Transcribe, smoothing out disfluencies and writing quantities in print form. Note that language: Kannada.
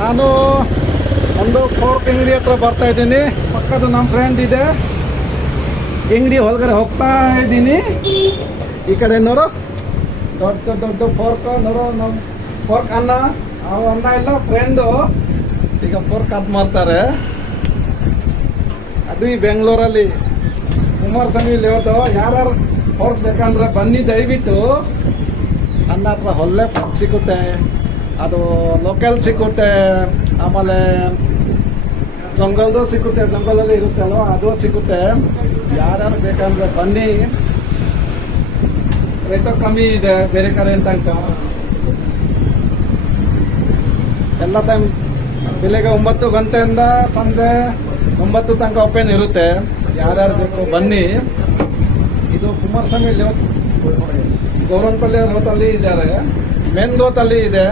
ನಾನು ಒಂದು ಫೋರ್ಕ್ ಅಂಗಡಿ ಹತ್ರ ಬರ್ತಾ ಇದ್ದೀನಿ. ಪಕ್ಕದ ನಮ್ಮ ಫ್ರೆಂಡ್ ಇದೆ, ಅಂಗಡಿ ಒಳಗಡೆ ಹೋಗ್ತಾ ಇದ್ದೀನಿ. ಈ ಕಡೆ ನೋಡು, ದೊಡ್ಡ ದೊಡ್ಡ ಫೋರ್ಕ್ ನೋಡು. ನಮ್ಮ ಫೋರ್ಕ್ ಅನ್ನ ಇಲ್ಲ ಫ್ರೆಂಡು ಈಗ ಫೋರ್ಕ್ ಕಟ್ ಮಾಡ್ತಾರೆ. ಅದು ಈ ಬೆಂಗಳೂರಲ್ಲಿ ಕುಮಾರಸ್ವಾಮಿ ಲೇಔಟ್. ಯಾರ್ಯಾರು ಫೋರ್ಕ್ ಬೇಕಂದ್ರೆ ಬನ್ನಿ ದಯವಿಟ್ಟು. ನನ್ನ ಹತ್ರ ಒಳ್ಳೆ ಫೋರ್ಕ್ ಸಿಗುತ್ತೆ, ಅದು ಲೋಕಲ್ ಸಿಕ್ಕುತ್ತೆ, ಆಮೇಲೆ ಜಂಗಲ್ದು ಸಿಕ್ಕುತ್ತೆ, ಜಂಗಲಲ್ಲಿ ಇರುತ್ತೆ ಅಲ್ವ ಅದು ಸಿಕ್ಕುತ್ತೆ. ಯಾರ್ಯಾರು ಬೇಕಂದ್ರೆ ಬನ್ನಿ, ರೇಟ್ ಕಮ್ಮಿ ಇದೆ ಬೇರೆ ಕಡೆ ತನಕ. ಎಲ್ಲ ಟೈಮ್ ಬೆಳಿಗ್ಗೆ 9 ಗಂಟೆಯಿಂದ ಸಂಜೆ 9 ತನಕ ಓಪನ್ ಇರುತ್ತೆ. ಯಾರ್ಯಾರು ಬೇಕು ಬನ್ನಿ. ಇದು ಕುಮಾರಸ್ವಾಮಿ ಲೇಔಟ್ ಗೌರವನಪಲ್ಲಿ ರೋತಲ್ಲಿ ಇದ್ದಾರೆ, ಮೇನ್ ರೋತಲ್ಲಿ ಇದೆ.